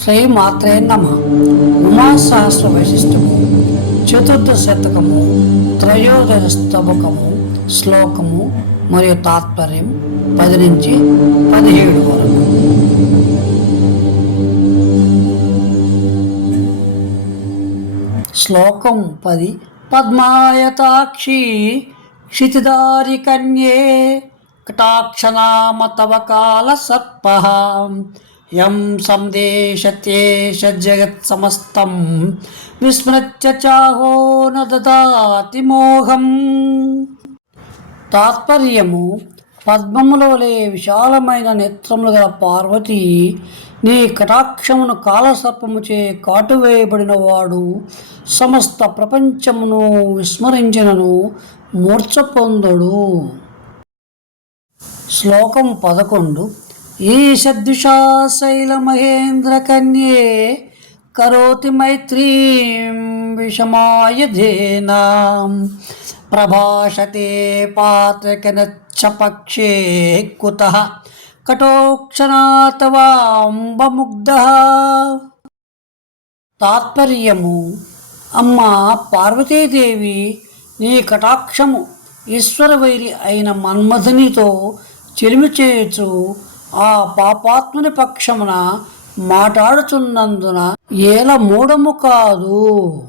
శ్రీ మాత్రే నమ. ఉమాసహస్ర వైశిష్టము చతుర్థ శతకము త్రయోదశ స్తబకము శ్లోకము మరియు తాత్పర్యం పది నుంచి పదిహేడు వరకు. శ్లోకం పది పద్మాయతాక్షి క్షితిదారి కన్యే కటాక్షనామ తవ కాల సర్ప యం సందేశత్యేష జగత్ సమస్తం విస్మృత్య మోహం తాత్పర్యము పద్మముల వలె విశాలమైన నేత్రములు గల పార్వతి నీ కటాక్షమును కాలసర్పముచే కాటువేయబడిన వాడు సమస్త ప్రపంచమును విస్మరించినను మూర్ఛ పొందుడు. శ్లోకం పదకొండు ఈషద్విషా శైల మహేంద్ర కన్యే కరోతి మైత్రీం విషమాయధేనాం ప్రభాషతే పాత్రకనచ్చ పక్షే కుత కటోక్షణాతవాంబముగ్ధ తాత్పర్యము అమ్మ పార్వతీదేవి నీ కటాక్షము ఈశ్వరవైరి అయిన మన్మధునితో చెలిమి చేయొచ్చు ఆ పాపాత్ముని పక్షమున మాట్లాడుచున్నందున ఏల మూఢము కాదు.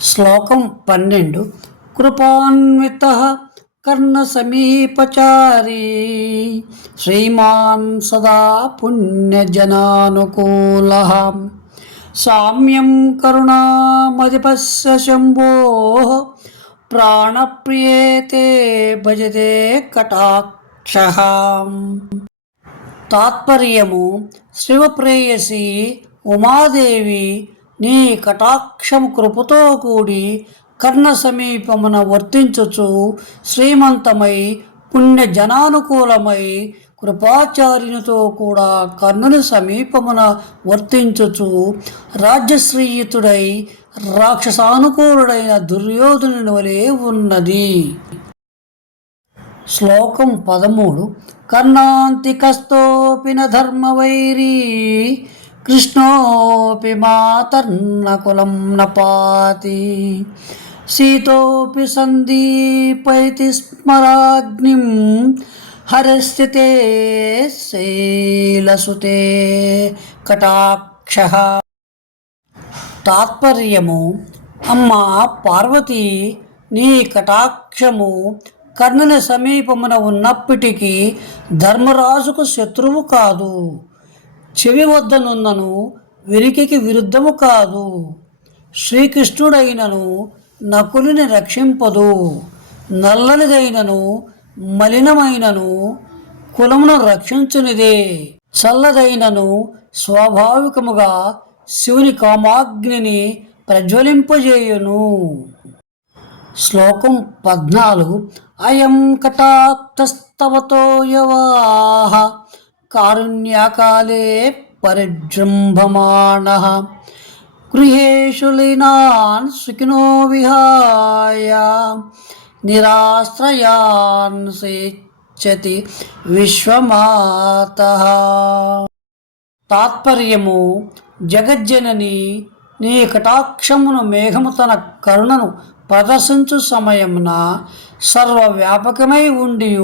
శ్లోకం పన్నెండు. కృపాన్విత కర్ణ సమీపచారీ శ్రీమాన్ సదా పుణ్యజనానుకూల. సామ్యం కరుణామధిపస్య శంభో. ప్రాణప్రియేతే భజతే కటాక్ష తాత్పర్యము శివప్రేయసి ఉమాదేవి నీ కటాక్షము కృపతో కూడి కర్ణ సమీపమున వర్తించుచు శ్రీమంతమై పుణ్య జనానుకూలమై కృపాచార్యునితో కూడా కర్ణుని సమీపమున వర్తించుచు రాజ్యశ్రీయుతుడై రాక్షసానుకూలుడైన దుర్యోధనుని వలె ఉన్నది. శ్లోకం పదమూడు కర్ణాంతికస్తోపిన న ధర్మవైరీ కృష్ణోపి మాతర్నకులం న పాతి సీతోపి సందీపైతి స్మరాగ్నిం హరస్థితే శైలసుతే కటాక్ష. తాత్పర్యము అమ్మ పార్వతి నీ కటాక్షము కర్ణుని సమీపమున ఉన్నప్పటికీ ధర్మరాజుకు శత్రువు కాదు. చెవి వద్దనున్నను వెనికికి విరుద్ధము కాదు. శ్రీకృష్ణుడైనను నకులుని రక్షింపదు. నల్లనిదైనను మలినమైనను కులమును రక్షించునిదే. చల్లదైనను స్వాభావికముగా శివుని కామాగ్నిని ప్రజ్వలింపజేయును. శ్లోకం పద్నాలుగు. అయం కటాక్షస్తవతో యవాహ కారుణ్యకాలే పరిజృంభమాణ. గృహేషు లీనాన్ సుఖినో విహాయ నిరాశ్రయాన్ సేచ్చతి విశ్వమాత. తాత్పర్యము జగజ్జనని నీ కటాక్షమును మేఘము తన కరుణను ప్రదర్శించు సమయమున సర్వవ్యాపకమై ఉండి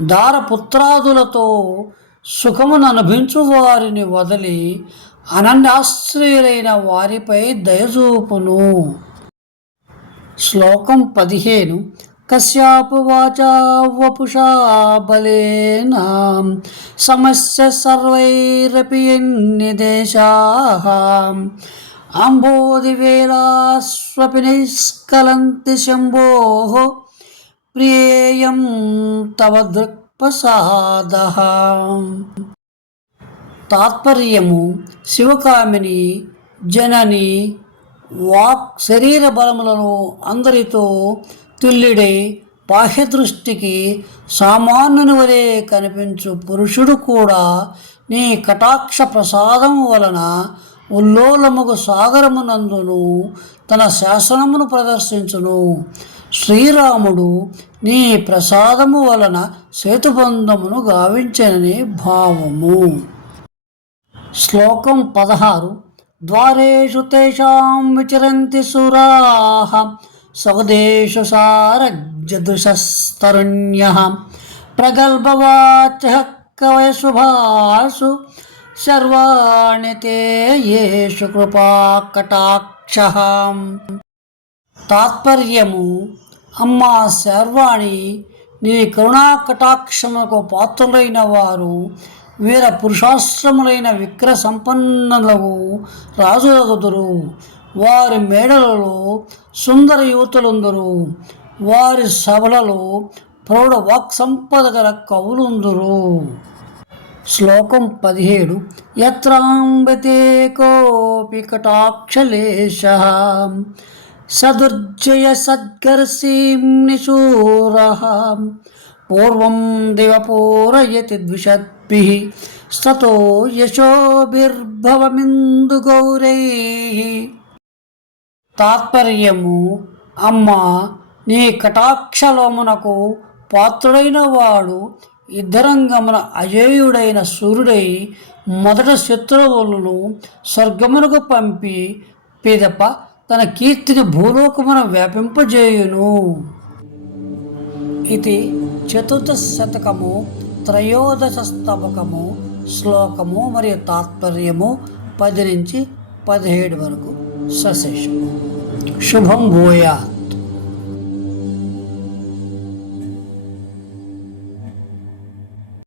దారపుత్రాదులతో సుఖమును అనుభవించు వారిని వదిలి అనండాశ్రయులైన వారిపై దయచూపును. శ్లోకం పదిహేను. కశ్యాపు వాచావపుషా బలేన. సమస్య సర్వైరపి ఎన్ని దేశా. అంబోధి వేలాస్వపి నిష్కలంతి శంభో ప్రియేయం తవ దృక్పసాద తాత్పర్యము శివకామిని జనని వాక్ శరీర బలములను అందరితో తుల్లిడై బాహ్య దృష్టికి సామాన్యుని వలె కనిపించు పురుషుడు కూడా నీ కటాక్ష ప్రసాదము వలన ఉల్లోలముగు సాగరమునందును తన శాసనమును ప్రదర్శించును. శ్రీరాముడు నీ ప్రసాదము వలన సేతుబంధమును గావించనని భావము. శ్లోకం పదహారు. ద్వారేషు తేషాం విచరంతి సురాహ స్వదేశు సారజదృశస్తరుణ్య ప్రగల్భవాచः కవయశుభాసు సర్వాణి తే యేషు కృపాకటాక్ష తాత్పర్యము అమ్మా శర్వాణి నీ కరుణాకటాక్షములకు పాత్రులైన వారు వీర పురుషాశ్రములైన విక్ర సంపన్నులకు రాజులగుదురు. వారి మేడలలో సుందర యువతులుందరు. వారి సభలలో ప్రౌఢ వాక్ సంపద గల కవులుందురు. శ్లోకం పదిహేడు యత్రాంబతే కోపి కటాక్షలేశ. సదుర్జయ సద్గర్సీం నిశూర. పూర్వం దివపూరయతి ద్విషద్భి. స్తతో యశోభిర్భవమిందు గౌరై. తాత్పర్యము అమ్మ నీ కటాక్షలోమునకు పాత్రుడైన వాడు యుద్ధరంగమున అజేయుడైన సూర్యుడై మొదట శత్రువులను స్వర్గమునకు పంపి పిదప తన కీర్తిని భూలోకమున వ్యాపింపజేయును. ఇది చతుర్థ శతకము త్రయోదశ స్తవకము శ్లోకము మరియు తాత్పర్యము పది నుంచి పదిహేడు వరకు సశేషము. శుభం భూయాత్